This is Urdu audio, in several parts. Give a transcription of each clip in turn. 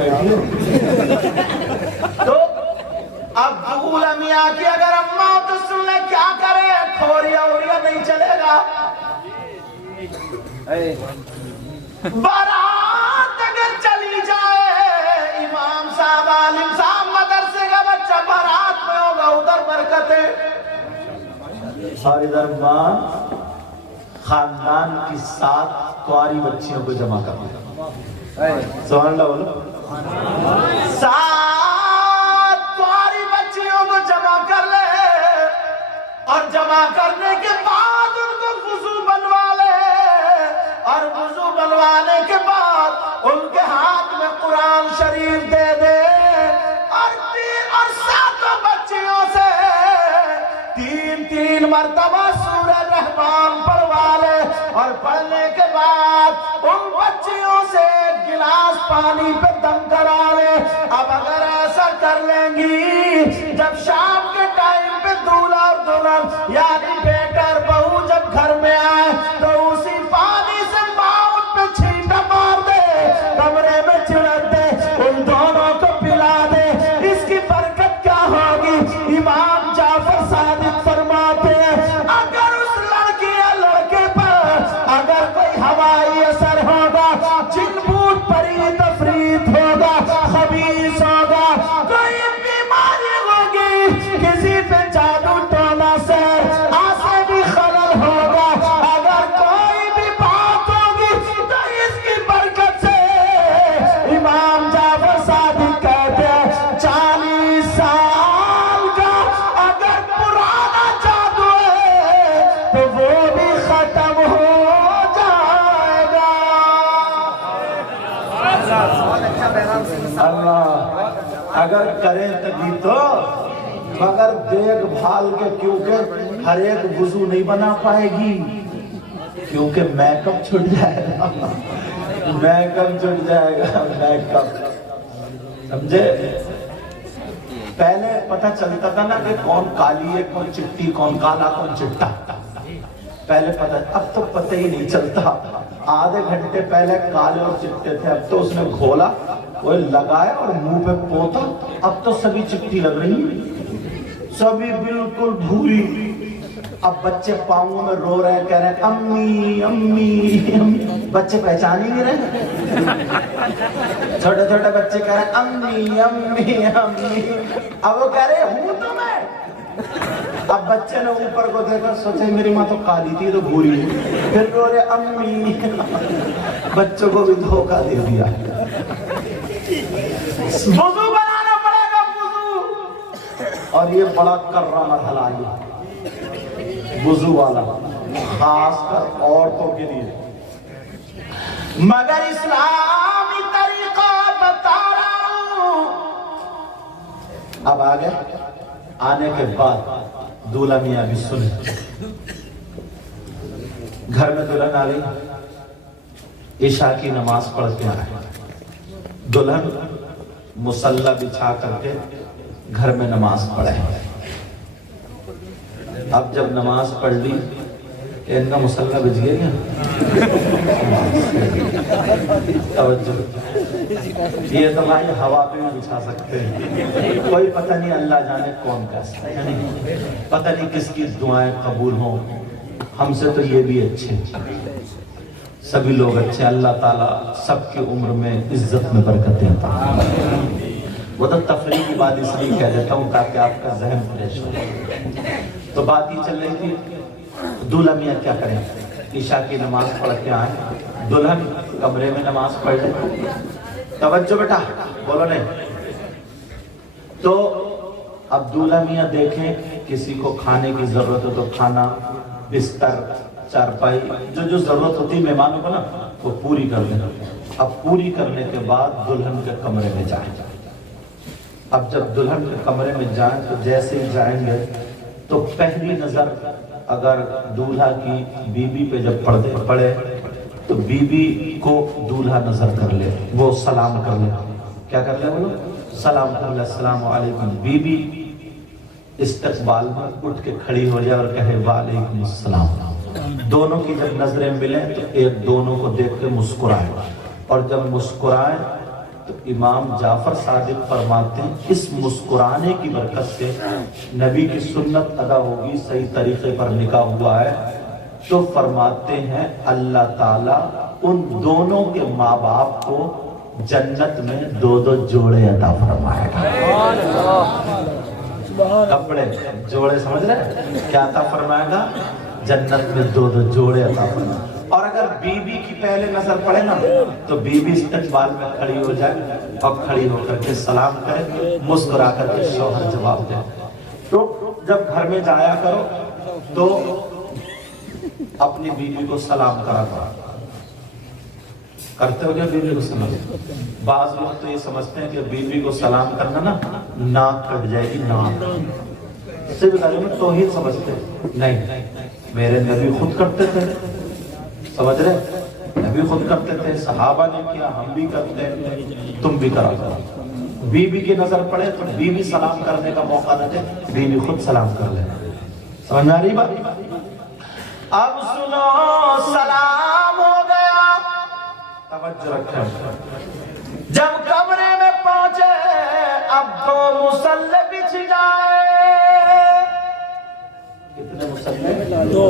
بیٹھی ہو؟ تو اب دولہ میاں کی اگر اماں ہو تو سن لے کیا کرے، کھوریا اوریا نہیں چلے گا، بارات اگر چلی جائے، امام صاحب عالم صاحب مدرسے کا بچہ بارات میں ہوگا، ادھر برکتیں، اور ادھر ماں خاندان کی 7 کواری بچیوں کو جمع کرنا۔ سبحان اللہ بولو، 7 کواری بچیوں کو جمع کر لے، اور جمع کرنے کے بعد ان کو وضو بنوا لے، اور وضو بنوانے کے بعد ان کے ہاتھ میں قرآن شریف دے دے، اور 7 بچیوں سے 3 مرتبہ سورہ رحمان پڑھوا لے، اور پڑھنے کے بعد ان بچیوں سے 1 گلاس پانی پہ دم کرا لے۔ اب اگر ایسا کر لیں گی، جب شام کے ٹائم پہ دولہا اور دلہن یعنی بیٹا اور بہو جب گھر میں آئے تو اسی پانی سے ماں ان پہ چھینٹا مار دے، کمرے میں چھڑک دے، ان دونوں کو پلا دے، اس کی برکت کیا ہوگی؟ امام جعفر صادق فرماتے ہیں اگر اس لڑکی یا لڑکے پر اگر کوئی ہوائی اثر ہوگا، جن بھوت پری تفریط ہوگا، خبیث ہوگا، کوئی بیماری ہوگی، کسی پہ جادو ٹونا سے آسے بھی خلل ہوگا، اگر کوئی بھی بات ہوگی تو اس کی برکت سے امام جعفر صادق کہتے ہیں 40 سال کا اگر پرانا جادو ہے تو وہ بھی ختم ہو جائے گا۔ اللہ اگر کریں تبھی تو، مگر دیکھ بھال کے، کیونکہ ہر ایک وضو نہیں بنا پائے گی، کیونکہ میک اپ چھٹ جائے گا، میک اپ چھٹ جائے گا، میک اپ سمجھے؟ پہلے پتہ چلتا تھا نا کہ کون کالی ہے، کون چٹی، کون کالا، کون چٹا، پہلے پتہ، اب تو پتہ ہی نہیں چلتا۔ آدھے گھنٹے پہلے کالے اور چٹے تھے، اب تو اس نے گھولا، وہ لگائے اور منہ پہ پوتا، اب تو سبھی چٹی لگ رہی ہیں، سبھی بالکل بھوری۔ اب بچے پاؤں میں رو رہے ہیں، کہہ رہے ہیں امی امی امی، بچے پہچان ہی نہیں رہے، چھوٹے چھوٹے بچے کہہ رہے ہیں امی امی امی، اب وہ کہہ رہے ہوں تو میں۔ اب بچے نے اوپر کو دیکھا، سوچے میری ماں تو کالی تھی تو بھوری ہے، پھر رو رہے امی، بچوں کو بھی دھوکہ دے دیا۔ وضو بنانا پڑے گا، وضو، اور یہ بڑا کرا مرحلہ ہے وضو والا، خاص کر عورتوں کے لیے، مگر اسلامی طریقہ بتا رہا ہوں۔ اب آگے آنے کے بعد دولہا میاں بھی سنے، گھر میں دلہن آ گئی، عشاء کی نماز پڑھ کے آئے، دلہن مصلی بچھا کر کے گھر میں نماز پڑھے۔ اب جب نماز پڑھ لی، ان کا مصلی بچ گیا کیا؟ توجہ، یہ تو بھائی ہوا پہ بھی بچھا سکتے ہیں، کوئی پتہ نہیں، اللہ جانے کون کیسا ہے، پتہ نہیں کس کی دعائیں قبول ہوں، ہم سے تو یہ بھی اچھے، سبھی لوگ اچھے، اللہ تعالیٰ سب کی عمر میں عزت میں برکت دیتا ہے۔ وہ تو تفریح کی بات اس لیے کہہ دیتا ہوں تاکہ آپ کا ذہن فریش ہو۔ تو بات یہ چل رہی تھی، دولہا میاں کیا کریں؟ عشاء کی نماز پڑھ کے آئیں، دلہن کمرے میں نماز پڑھ لیں۔ توجہ بیٹا، بولو نہیں۔ تو اب دولہا میاں دیکھیں کسی کو کھانے کی ضرورت ہو تو کھانا، بستر، چارپائی، جو ضرورت ہوتی ہے مہمانوں کو نا، وہ پوری کر دیں۔ اب پوری کرنے کے بعد دلہن کے کمرے میں جائیں۔ اب جب دلہن کے کمرے میں جائیں تو جیسے ہی جائیں گے تو پہلی نظر اگر دولہا کی بیوی پہ جب پڑے تو بیوی کو دولہا نظر کر لے، وہ سلام کر لے۔ کیا کر لے؟ بولو سلام کر لے، السلام علیکم۔ بیوی استقبال میں اٹھ کے کھڑی ہو جائے اور کہے وعلیکم السلام۔ دونوں کی جب نظریں ملیں تو ایک دونوں کو دیکھ کے مسکرائیں، اور جب مسکرائیں تو امام جعفر صادق فرماتے ہیں اس مسکرانے کی برکت سے نبی کی سنت ادا ہوگی، صحیح طریقے پر نکاح ہوا ہے، تو فرماتے ہیں اللہ تعالیٰ ان دونوں کے ماں باپ کو جنت میں 2 جوڑے عطا فرمائے گا۔ کپڑے جوڑے سمجھ رہے کیا عطا فرمائے گا؟ جنت میں 2 جوڑے عطا فرمائے گا۔ اور اگر بیوی کی پہلے نظر پڑے نا تو بیوی استقبال میں کھڑی ہو جائے اور کھڑی ہو کر کے سلام کرے، مسکرا کر کے شوہر جواب دے۔ تو جب گھر میں جایا کرو تو اپنی بیوی کو سلام کرا کرو۔ کرتے ہو گیا بیوی کو سلام؟ بعض لوگ تو یہ سمجھتے ہیں کہ بیوی کو سلام کرنا نا ناک کٹ جائے گی، ناک سے بتائیے میں توہین سمجھتے ہیں، نہیں، میرے نبی خود کرتے تھے، سمجھ رہے؟ نبی خود کرتے تھے، صحابہ نے کیا، ہم بھی کرتے ہیں، تم بھی کرا کرو۔ بیوی کی نظر پڑے تو بیوی سلام کرنے کا موقع نہ دے، بیوی خود سلام کر لے۔ سمجھ میں آ رہی بات؟ اب سنو سلام ہو گیا، توجہ رکھیں، جب کمرے میں پہنچے اب 2 مصلے بچھ جائے۔ کتنے مصلے؟ 2۔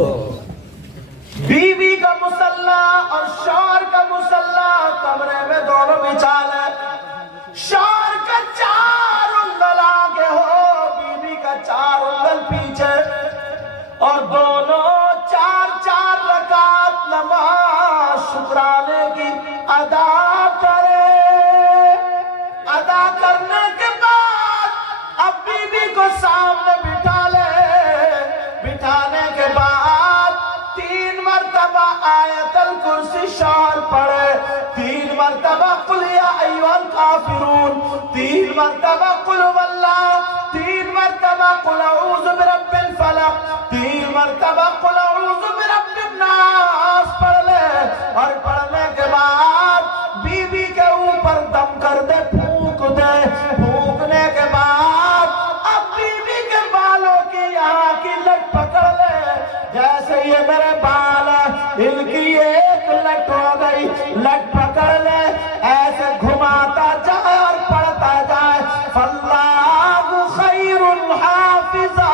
بیوی کا مصلح اور شوہر کا مصلح کمرے میں دونوں بچھا لے۔ شوہر کا 4 انگل آگے ہو، بیوی کا 4 انگل پیچھے، اور دونوں 4 رکعت نماز شکرانے کی ادا کرے۔ ادا کرنے کے بعد اب بیوی کو سامنے بٹھا لے۔ بٹھانے کے بعد 3 مرتبہ آیت الکرسی شوہر پڑھے، 3 مرتبہ قل یا ایھا الکافرون، 3 مرتبہ قل هو اللہ، 3 مرتبہ قل اعوذ برب الفلق، 3 مرتبہ قل اعوذ برب الناس پڑھ لے۔ اور پڑھنے کے بعد بیوی کے اوپر دم کر دے، پھونک دے۔ پھونکنے کے بعد اب بیوی کے بالوں کی یہاں کی لٹ پکڑ لے، جیسے یہ میرے بال ہیں ان کی ایک لٹ ہو گئی، لٹ پکڑ لے، ایسے گھماتا جائے اور پڑھتا جائے، فاللہ خیر حافظا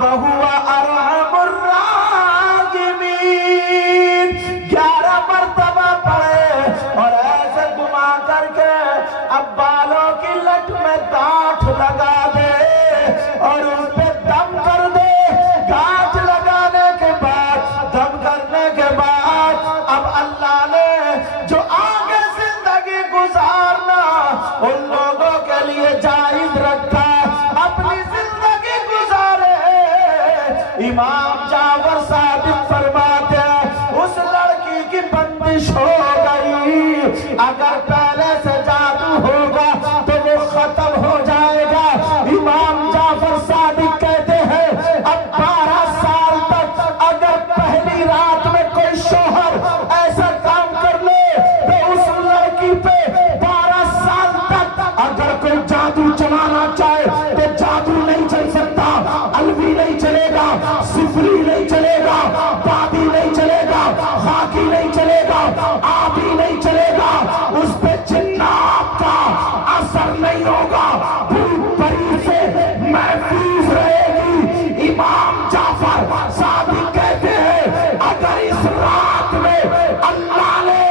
وہو ارحم الراحمین۔ 11 مرتبہ پڑھے اور ایسے گھما کر کے اب بالوں کی لٹ میں گانٹھ لگا دے اور اس پہ دم کر دے۔ گانٹھ لگانے کے بعد، دم کرنے کے بعد اب اللہ نے جو آگے زندگی گزارنا ان لوگوں کے لیے جائز رکھا، اپنی زندگی گزارے۔ امام جعفر صادق فرماتے ہیں اس لڑکی کی بندش ہو گئی، اگر پہلے سے جادو ہوگا تو وہ ختم ہو جائے گا۔ امام جعفر صادق کہتے ہیں اب 12 سال تک اگر پہلی رات میں کوئی شوہر ایسا کام کر لے تو اس لڑکی پہ 12 سال تک اگر کوئی جادو چلانا چاہے تو جادو نہیں چل سکتا، الوی نہیں چلے گا، سفری نہیں چلے گا، بادی نہیں چلے گا، خاکی نہیں چلے گا، آبی نہیں چلے گا، اس پہ جنات کا اثر نہیں ہوگا، بھوت پری سے محفوظ رہے گی۔ امام جعفر صادق کہتے ہیں اگر اس رات میں اللہ نے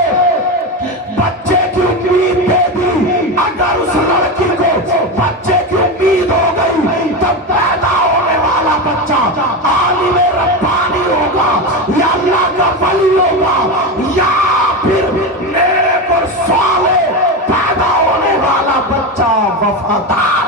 بچے کی امید دے دی، اگر اس لڑکی کو بچے کی امید ہو گئی تب پیدا ہونے والا بچہ عالم ربانی ہوگا یا اللہ کا ولی ہوگا یا پھر میرے پر صالح پیدا ہونے والا بچہ وفادار